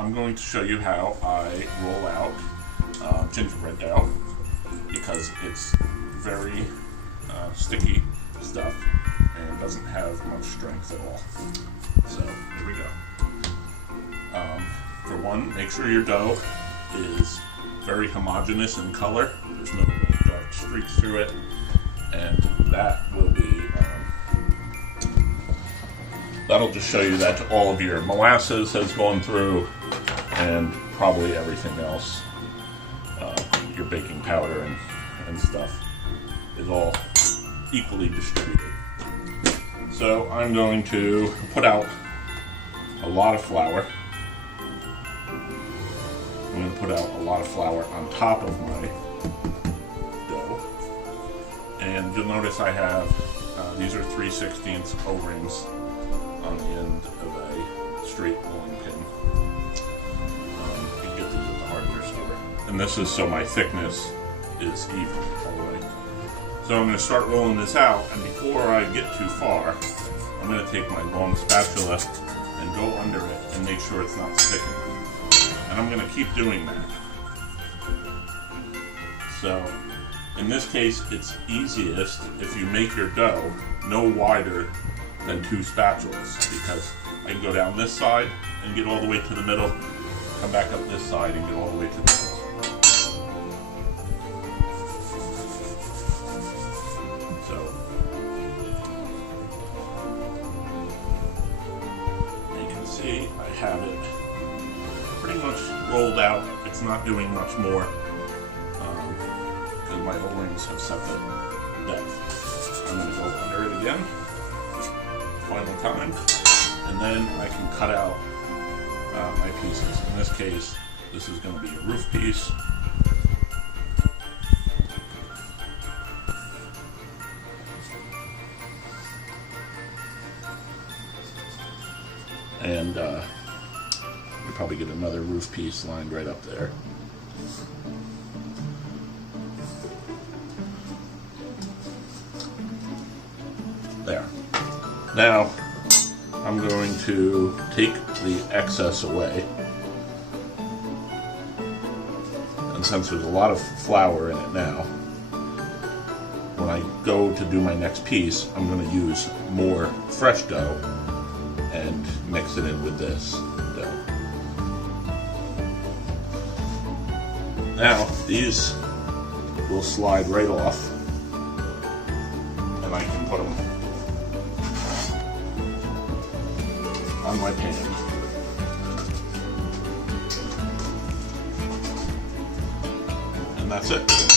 I'm going to show you how I roll out gingerbread dough, because it's very sticky stuff and doesn't have much strength at all. So here we go. For one, make sure your dough is very homogeneous in color. There's no dark streaks through it, and that will be that'll just show you that all of your molasses has gone through, and probably everything else, your baking powder and stuff, is all equally distributed. So I'm going to put out a lot of flour. I'm going to put out a lot of flour on top of my dough. And you'll notice I have, these are 3/16 O-rings on the end of a straight rolling pin. You can get these at the hardware store. And this is so my thickness is even all the way. So I'm going to start rolling this out, and before I get too far, I'm going to take my long spatula and go under it and make sure it's not sticking. And I'm going to keep doing that. So in this case, it's easiest if you make your dough no wider than 2 spatulas, because I can go down this side and get all the way to the middle, come back up this side and get all the way to the middle. So you can see I have it pretty much rolled out. It's not doing much more because my O-rings have set the depth. I'm going to go under it again, final time, and then I can cut out my pieces. In this case, this is going to be a roof piece. And you probably get another roof piece lined right up there. There. Now I'm going to take the excess away. And since there's a lot of flour in it now, when I go to do my next piece, I'm going to use more fresh dough and mix it in with this dough. Now these will slide right off, and I can put them on my pan. And that's it.